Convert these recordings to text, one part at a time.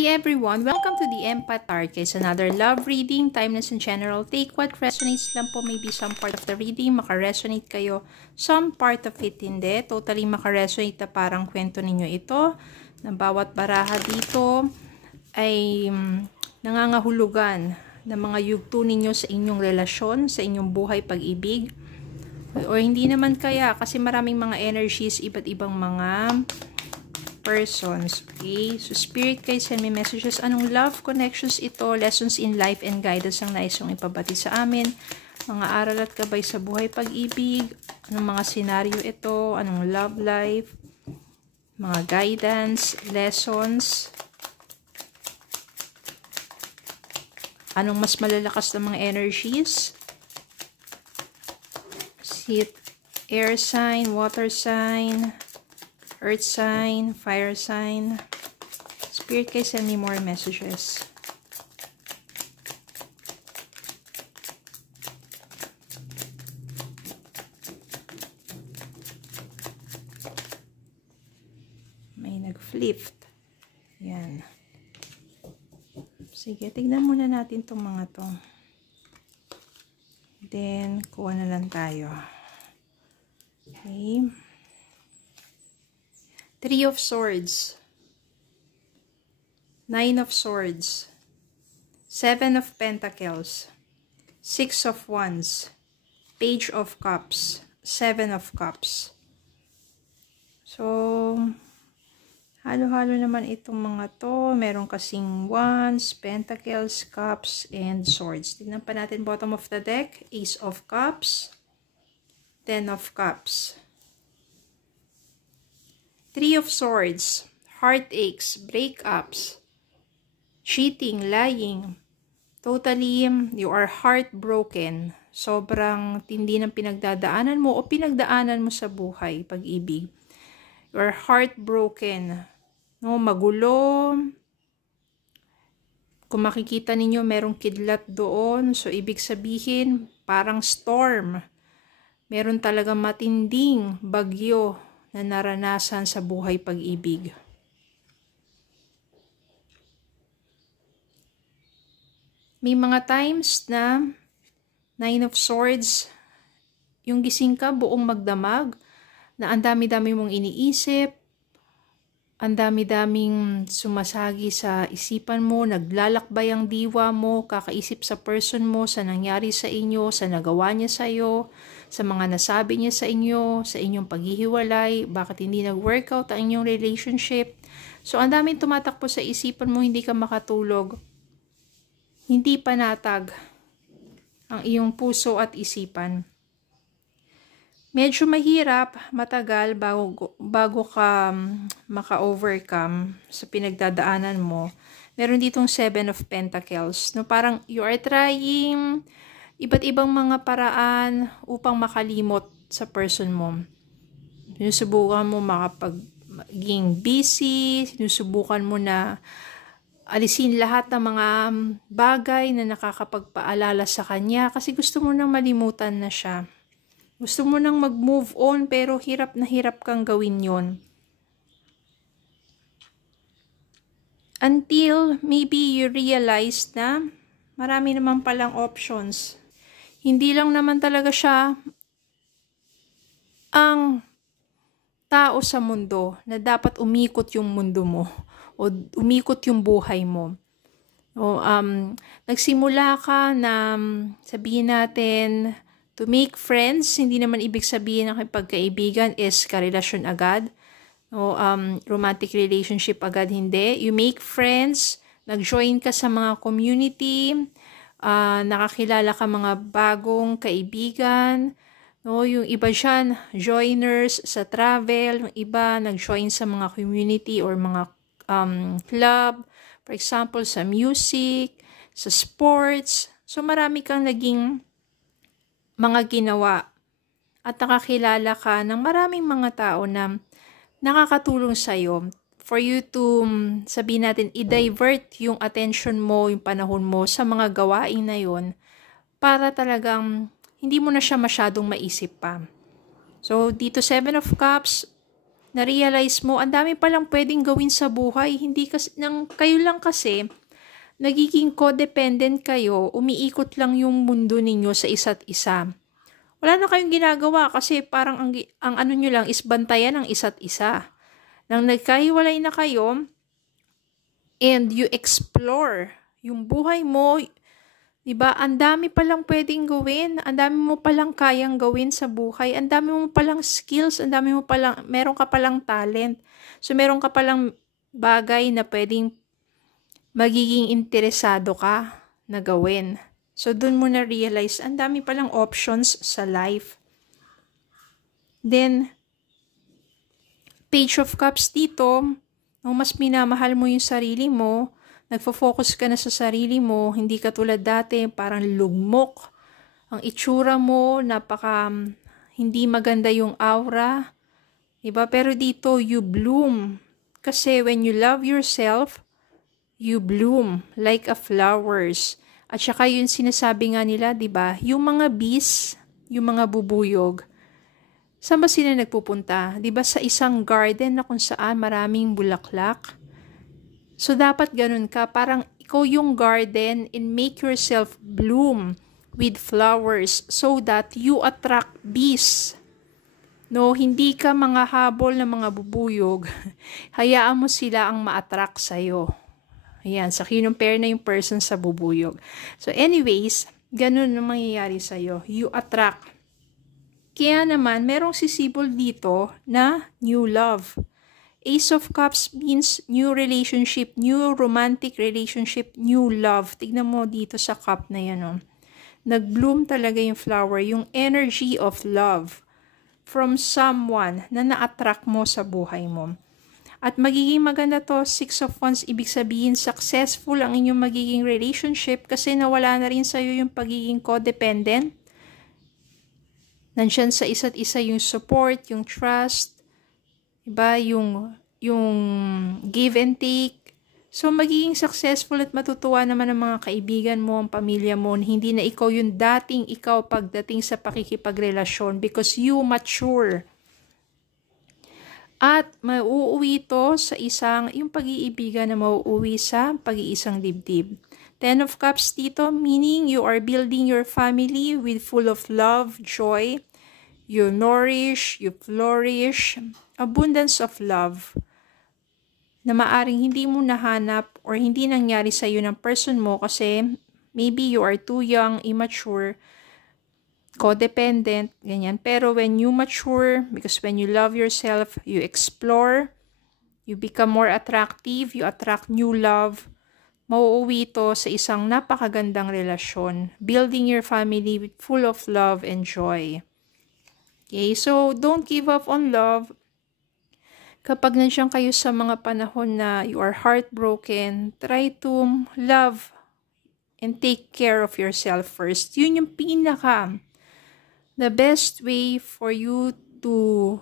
Hi everyone! Welcome to the Empath Tarot. Another love reading, timeless and general. Take what resonates lang po, maybe some part of the reading, makaresonate kayo. Some part of it hindi. Totally makaresonate na parang kwento ninyo ito. Na bawat baraha dito ay nangangahulugan ng mga yugto ninyo sa inyong relasyon, sa inyong buhay pag-ibig. O hindi naman kaya kasi maraming mga energies, iba't ibang mga persons. Okay? So, Spirit guys, send me messages. Anong love connections ito? Lessons in life and guidance ang nais yung ipabati sa amin. Mga aral at gabay sa buhay pag-ibig. Anong mga senaryo ito? Anong love life? Mga guidance, lessons. Anong mas malalakas na mga energies? Sit, air sign, water sign, earth sign, fire sign. Spirit guys, send me more messages. May nag-flipped. Yan. Sige, tignan muna natin itong mga to. Then, kuha na lang tayo. Okay. Three of Swords, Nine of Swords, Seven of Pentacles, Six of Wands, Page of Cups, Seven of Cups. So, halo-halo naman itong mga to. Meron kasing Wands, Pentacles, Cups, and Swords. Tignan pa natin bottom of the deck. Ace of Cups, Ten of Cups, Three of Swords, heartaches, breakups, cheating, lying. Totally, you are heartbroken. Sobrang tindi ng pinagdadaanan mo o pinagdaanan mo sa buhay, pag-ibig. You are heartbroken. No, magulo. Kung makikita ninyo, merong kidlat doon. So, ibig sabihin, parang storm. Meron talagang matinding bagyo na naranasan sa buhay pag-ibig. May mga times na Nine of Swords, yung gising ka buong magdamag, na ang dami-dami mong iniisip, ang dami-daming sumasagi sa isipan mo, naglalakbay ang diwa mo, kakaisip sa person mo, sa nangyari sa inyo, sa nagawa niya sa iyo, sa mga nasabi niya sa inyo, sa inyong paghihiwalay, bakit hindi nag-workout ang inyong relationship. So, ang daming tumatakbo sa isipan mo, hindi ka makatulog. Hindi panatag ang iyong puso at isipan. Medyo mahirap, matagal bago ka maka-overcome sa pinagdadaanan mo. Meron ditong Seven of Pentacles. No, parang you are trying iba't ibang mga paraan upang makalimot sa person mo. Sinusubukan mo maging busy, sinusubukan mo na alisin lahat ng mga bagay na nakakapagpaalala sa kanya kasi gusto mo nang malimutan na siya. Gusto mo nang mag-move on pero hirap na hirap kang gawin yon. Until maybe you realize na marami naman palang options. Hindi lang naman talaga siya ang tao sa mundo na dapat umikot yung mundo mo o umikot yung buhay mo. O, nagsimula ka na sabihin natin to make friends, hindi naman ibig sabihin na pagkaibigan is karelasyon agad. O, romantic relationship agad hindi. You make friends, nag-join ka sa mga community, nakakilala ka mga bagong kaibigan, no, yung iba dyan, joiners sa travel, yung iba nag-join sa mga community or mga club, for example, sa music, sa sports. So, marami kang naging mga ginawa at nakakilala ka ng maraming mga tao na nakakatulong sa'yo for you to, sabihin natin, i-divert yung attention mo, yung panahon mo sa mga gawain na yon para talagang hindi mo na siya masyadong maisip pa. So, dito 7 of Cups, Na-realize mo, ang dami palang pwedeng gawin sa buhay. Hindi kasi, kayo lang kasi, nagiging codependent kayo, umiikot lang yung mundo ninyo sa isa't isa. Wala na kayong ginagawa kasi parang ang ano nyo lang is bantayan ng isa't isa. Nang nagkahiwalay na kayo, and you explore yung buhay mo, diba? Ang dami palang pwedeng gawin. Ang dami mo palang kayang gawin sa buhay. Ang dami mo palang skills. Ang dami mo palang, meron ka palang talent. So, meron ka palang bagay na pwedeng magiging interesado ka na gawin. So, dun mo na-realize, ang dami palang options sa life. Then, Page of Cups dito, nung mas minamahal mo yung sarili mo, nagfo-focus ka na sa sarili mo, hindi ka tulad dati, parang lugmok. Ang itsura mo, hindi maganda yung aura. Diba? Pero dito, you bloom. Kasi when you love yourself, you bloom like a flowers. At saka yun sinasabi nga nila, diba? Yung mga bees, yung mga bubuyog, saan ba sila nagpupunta? Diba sa isang garden na kung saan maraming bulaklak? So, dapat ganun ka. Parang ikaw yung garden and make yourself bloom with flowers so that you attract bees. No, hindi ka mga habol na mga bubuyog. Hayaan mo sila ang ma-attract sa'yo. Ayan, sa kinumpare na yung person sa bubuyog. So, anyways, ganun ang mangyayari sa'yo. You attract. Kaya naman, merong sisibol dito na new love. Ace of Cups means new relationship, new romantic relationship, new love. Tignan mo dito sa cup na yan. Oh. Nag-bloom talaga yung flower, yung energy of love from someone na na-attract mo sa buhay mo. At magiging maganda to, 6 of Wands, ibig sabihin successful ang inyong magiging relationship kasi nawala na rin sa'yo yung pagiging codependent. Nandiyan sa isa't isa yung support, yung trust, diba? Yung give and take. So, magiging successful at matutuwa naman ang mga kaibigan mo, ang pamilya mo. Hindi na ikaw yung dating ikaw pagdating sa pakikipagrelasyon because you mature. At mauuwi to sa yung pag-iibigan na mauuwi sa pag-iisang dibdib. 10 of Cups dito, meaning you are building your family with full of love, joy. You nourish, you flourish, abundance of love na maaring hindi mo nahanap or hindi nangyari sa iyo ng person mo kasi maybe you are too young, immature, codependent, ganyan. Pero when you mature, because when you love yourself, you explore, you become more attractive, you attract new love, mauuwi ito sa isang napakagandang relasyon, building your family with full of love and joy. Okay, so don't give up on love. Kapag nandiyan kayo sa mga panahon na you are heartbroken, try to love and take care of yourself first. Yun yung the best way for you to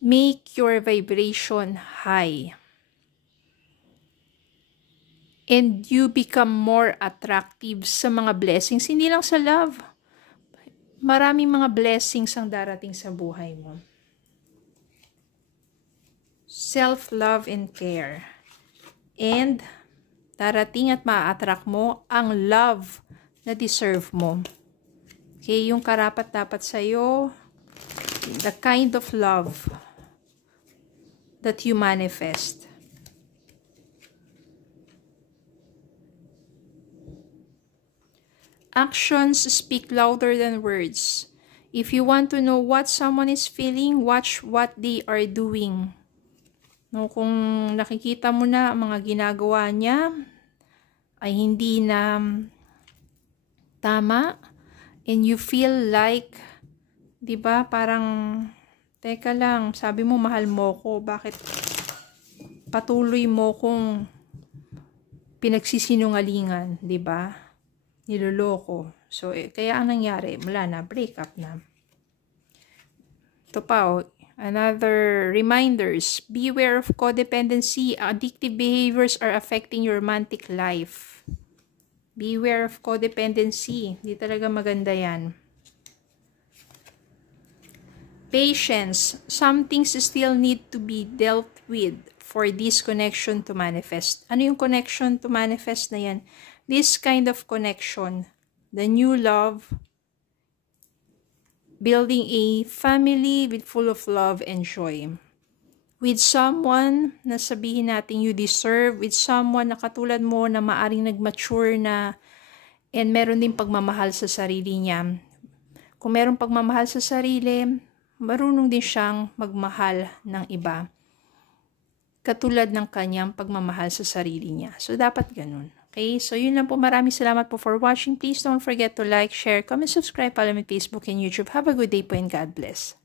make your vibration high. And you become more attractive sa mga blessings. Hindi lang sa love. Maraming mga blessings ang darating sa buhay mo. Self-love and care. And darating at ma-attract mo ang love na deserve mo. Okay, yung karapat-dapat sa'yo, the kind of love that you manifest. Actions speak louder than words. If you want to know what someone is feeling, watch what they are doing. No, kung nakikita mo na ang mga ginagawa niya ay hindi na tama and you feel like, 'di ba, parang teka lang, sabi mo mahal mo ko, bakit patuloy mo kung pinagsisinungalingan, 'di ba? Niloloko. So, kaya ang nangyari, wala na, break up na. Ito pa, another reminders. Beware of codependency. Addictive behaviors are affecting your romantic life. Beware of codependency. Hindi talaga maganda yan. Patience. Some things still need to be dealt with for this connection to manifest. Ano yung connection to manifest na yan? This kind of connection, the new love, building a family with full of love and joy. With someone na sabihin natin you deserve, with someone na katulad mo na maaring nag-mature na and meron din pagmamahal sa sarili niya. Kung meron pagmamahal sa sarili, marunong din siyang magmahal ng iba. Katulad ng kanyang pagmamahal sa sarili niya. So, dapat ganun. Okay? So, yun lang po. Maraming salamat po for watching. Please don't forget to like, share, comment, subscribe, follow me Facebook and YouTube. Have a good day po and God bless.